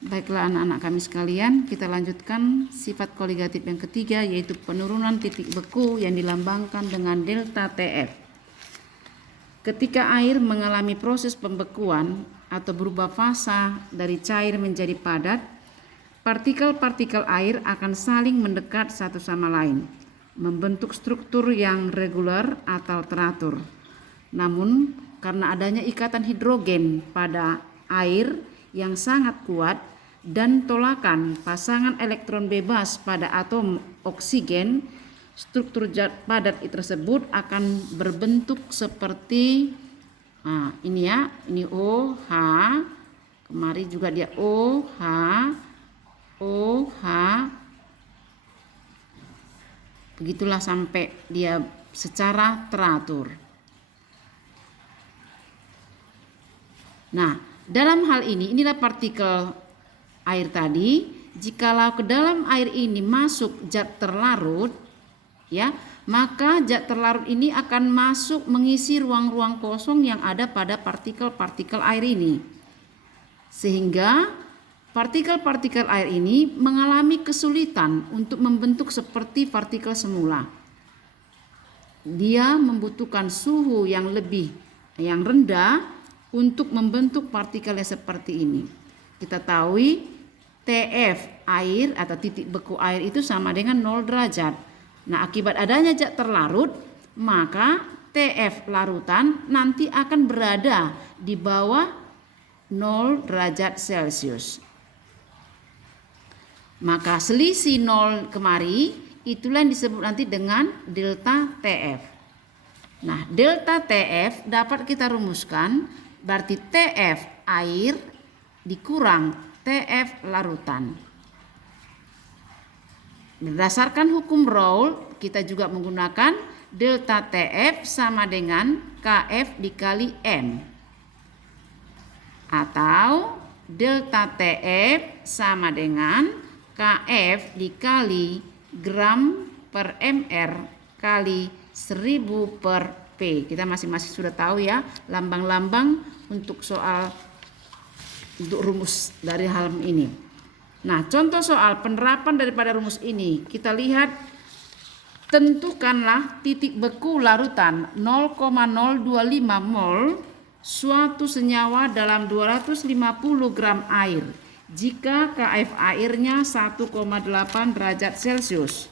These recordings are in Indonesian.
Baiklah anak-anak kami sekalian, kita lanjutkan sifat koligatif yang ketiga, yaitu penurunan titik beku yang dilambangkan dengan delta TF. Ketika air mengalami proses pembekuan atau berubah fasa dari cair menjadi padat, partikel-partikel air akan saling mendekat satu sama lain, membentuk struktur yang reguler atau teratur. Namun, karena adanya ikatan hidrogen pada air yang sangat kuat dan tolakan pasangan elektron bebas pada atom oksigen, struktur zat padat tersebut akan berbentuk seperti ini ya, ini OH, kemari juga dia OH, begitulah sampai dia secara teratur. Nah, dalam hal ini, inilah partikel air tadi. Jikalau ke dalam air ini masuk zat terlarut, ya, maka zat terlarut ini akan masuk mengisi ruang-ruang kosong yang ada pada partikel-partikel air ini. Sehingga partikel-partikel air ini mengalami kesulitan untuk membentuk seperti partikel semula. Dia membutuhkan suhu yang rendah untuk membentuk partikel yang seperti ini. Kita tahu TF air atau titik beku air itu sama dengan 0 derajat. Nah, akibat adanya zat terlarut, maka TF larutan nanti akan berada di bawah 0 derajat Celcius. Maka selisih 0 kemari itulah yang disebut nanti dengan delta TF. Nah, delta TF dapat kita rumuskan, berarti TF air dikurang TF larutan. Berdasarkan hukum Raoult, kita juga menggunakan delta TF sama dengan KF dikali M. Atau delta TF sama dengan KF dikali gram per MR kali 1000 per P. Kita masing-masing sudah tahu ya lambang-lambang untuk rumus dari hal ini. Nah, contoh soal penerapan daripada rumus ini, kita lihat, tentukanlah titik beku larutan 0,025 mol suatu senyawa dalam 250 gram air jika KF airnya 1,8 derajat Celcius.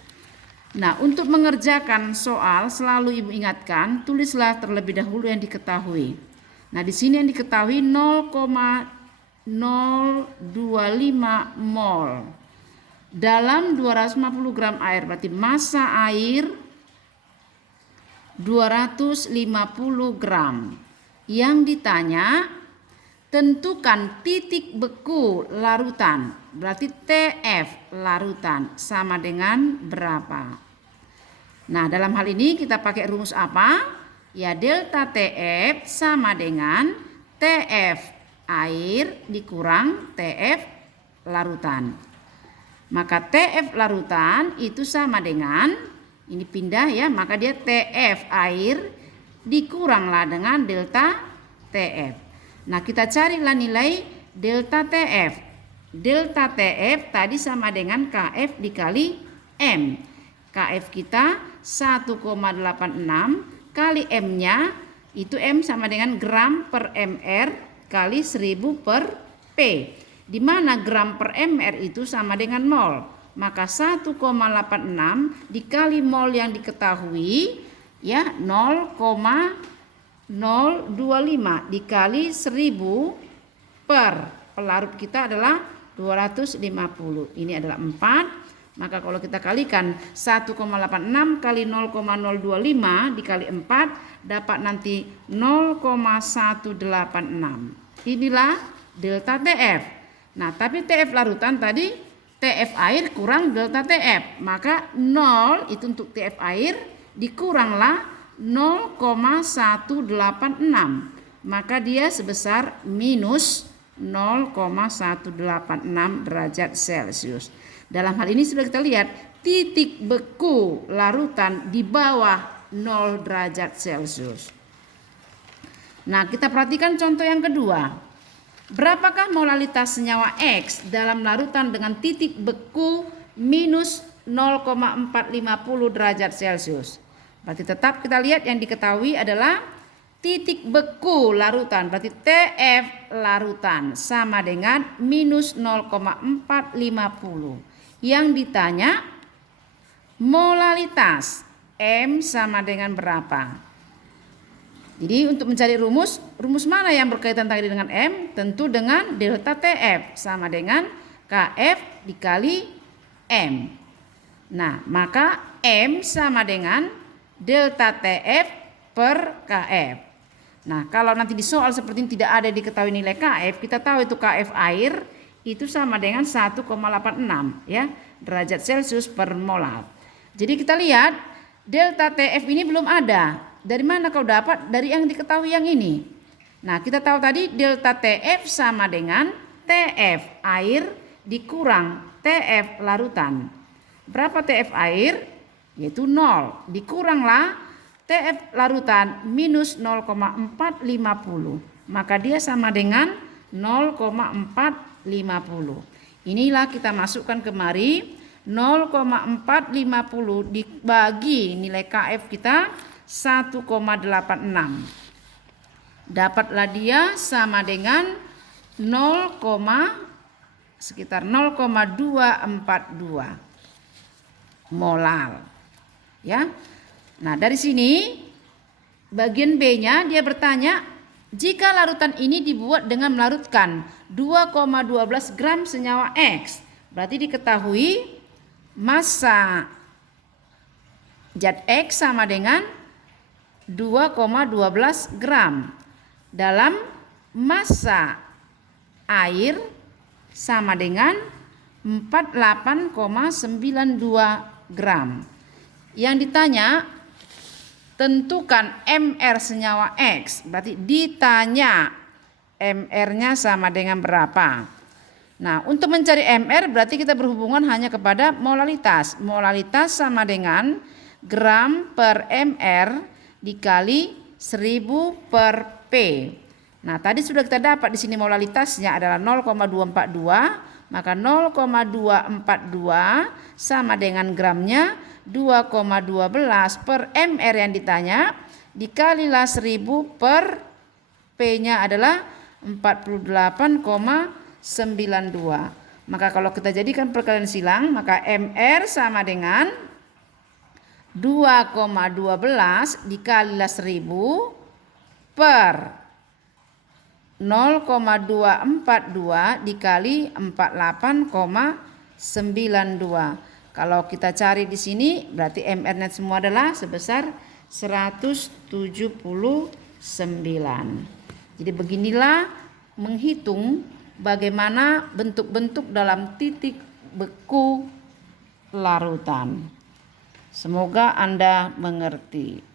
Nah, untuk mengerjakan soal selalu Ibu ingatkan, tulislah terlebih dahulu yang diketahui. Nah, di sini yang diketahui 0,025 mol dalam 250 gram air, berarti massa air 250 gram. Yang ditanya, tentukan titik beku larutan, berarti TF larutan sama dengan berapa. Nah, dalam hal ini kita pakai rumus apa? Ya, delta TF sama dengan TF air dikurang TF larutan. Maka TF larutan itu sama dengan, ini pindah ya, maka dia TF air dikuranglah dengan delta TF. Nah, kita carilah nilai delta TF. Delta TF tadi sama dengan KF dikali M. KF kita 1,86 kali M-nya, itu M sama dengan gram per MR kali 1000 per P. Di mana gram per MR itu sama dengan mol. Maka 1,86 dikali mol yang diketahui, ya 0,025 dikali 1000 per pelarut kita adalah 250. Ini adalah 4. Maka kalau kita kalikan 1,86 kali 0,025 dikali 4 dapat nanti 0,186. Inilah delta TF. Nah, tapi TF larutan tadi TF air kurang delta TF. Maka 0 itu untuk TF air dikuranglah 0,186. Maka dia sebesar minus 0,186 derajat Celcius. Dalam hal ini sudah kita lihat titik beku larutan di bawah 0 derajat Celcius. Nah, kita perhatikan contoh yang kedua. Berapakah molalitas senyawa X dalam larutan dengan titik beku minus 0,450 derajat Celcius? Berarti tetap kita lihat yang diketahui adalah titik beku larutan. Berarti TF larutan sama dengan minus 0,450. Yang ditanya molalitas M sama dengan berapa? Jadi untuk mencari rumus mana yang berkaitan tadi dengan M? Tentu dengan delta TF sama dengan KF dikali M. Nah, maka M sama dengan delta TF per KF. Nah, kalau nanti di soal seperti ini tidak ada diketahui nilai KF, kita tahu itu KF air itu sama dengan 1,86 ya, derajat Celcius per molar. Jadi kita lihat delta TF ini belum ada. Dari mana kau dapat? Dari yang diketahui yang ini. Nah, kita tahu tadi delta TF sama dengan TF air dikurang TF larutan. Berapa TF air? Yaitu 0. Dikuranglah TF larutan minus 0,450. Maka dia sama dengan 0,450. Inilah kita masukkan kemari 0,450 dibagi nilai KF kita 1,86. Dapatlah dia sama dengan sekitar 0,242 molar. Ya. Nah, dari sini bagian B-nya dia bertanya, jika larutan ini dibuat dengan melarutkan 2,12 gram senyawa X, berarti diketahui massa zat X sama dengan 2,12 gram dalam massa air sama dengan 48,92 gram. Yang ditanya tentukan MR senyawa X, berarti ditanya MR-nya sama dengan berapa. Nah, untuk mencari MR berarti kita berhubungan hanya kepada molalitas. Molalitas sama dengan gram per MR dikali 1000 per P. Nah, tadi sudah kita dapat di sini molalitasnya adalah 0,242, maka 0,242 sama dengan gramnya 2,12 per MR yang ditanya dikalilah 1000 per P-nya adalah 48,92. Maka kalau kita jadikan perkalian silang, maka MR sama dengan 2,12 dikalilah 1000 per 0,242 dikali 48,92. Kalau kita cari di sini berarti MR-nya semua adalah sebesar 179. Jadi beginilah menghitung bagaimana bentuk-bentuk dalam titik beku larutan. Semoga Anda mengerti.